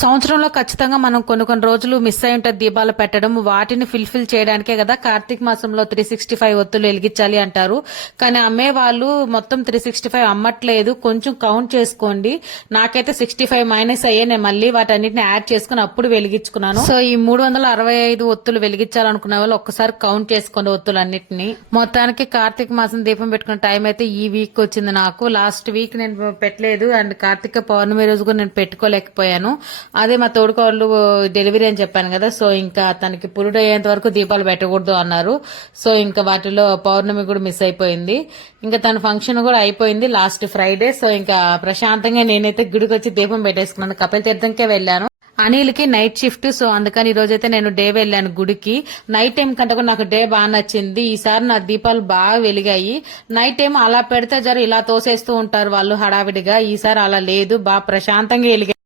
సంవత్సరంలో ఖచ్చితంగా మనం కొన్ని రోజులు మిస్ అయి ఉంటే దీపాలు పెట్టడం, వాటిని ఫిల్ చేయడానికే కదా కార్తీక మాసంలో 365 ఒత్తులు వెలిగించాలి అంటారు. కానీ అమ్మే వాళ్ళు మొత్తం 365 అమ్మట్లేదు, కొంచెం కౌంట్ చేసుకోండి. నాకైతే 65 మైనస్ అయ్యే, నేను మళ్ళీ వాటన్నిటిని యాడ్ చేసుకుని అప్పుడు వెలిగించుకున్నాను. సో ఈ 365 ఒత్తులు వెలిగించాలనుకునే వాళ్ళు ఒక్కసారి కౌంట్ చేసుకోండి ఒత్తులు అన్నిటిని. మొత్తానికి కార్తీక మాసం దీపం పెట్టుకున్న టైం అయితే ఈ వీక్ వచ్చింది నాకు. లాస్ట్ వీక్ నేను పెట్టలేదు, అండ్ కార్తీక పౌర్ణమి రోజు కూడా నేను పెట్టుకోలేకపోయాను. అదే మా తోడుకోళ్ళు డెలివరీ అని చెప్పాను కదా, సో ఇంకా తనకి పురుడు అయ్యేంత వరకు దీపాలు పెట్టకూడదు అన్నారు. సో ఇంకా వాటిలో పౌర్ణమి కూడా మిస్ అయిపోయింది. ఇంకా తన ఫంక్షన్ కూడా అయిపోయింది లాస్ట్ ఫ్రైడే. సో ఇంకా ప్రశాంతంగా నేనైతే గుడికి వచ్చి దీపం పెట్టేసుకున్నాను. కపిల తీర్థంకే వెళ్ళాను. అనిల్ కి నైట్ షిఫ్ట్, సో అందుకని ఈ రోజైతే నేను డే వెళ్ళాను గుడికి. నైట్ టైం కంటే కూడా నాకు డే బాగా నచ్చింది. ఈసారి నా దీపాలు బాగా వెలిగాయి. నైట్ టైం అలా పెడితే ఇలా తోసేస్తూ ఉంటారు వాళ్ళు హడావిడిగా. ఈసారి అలా లేదు, బాగా ప్రశాంతంగా వెలిగాయి.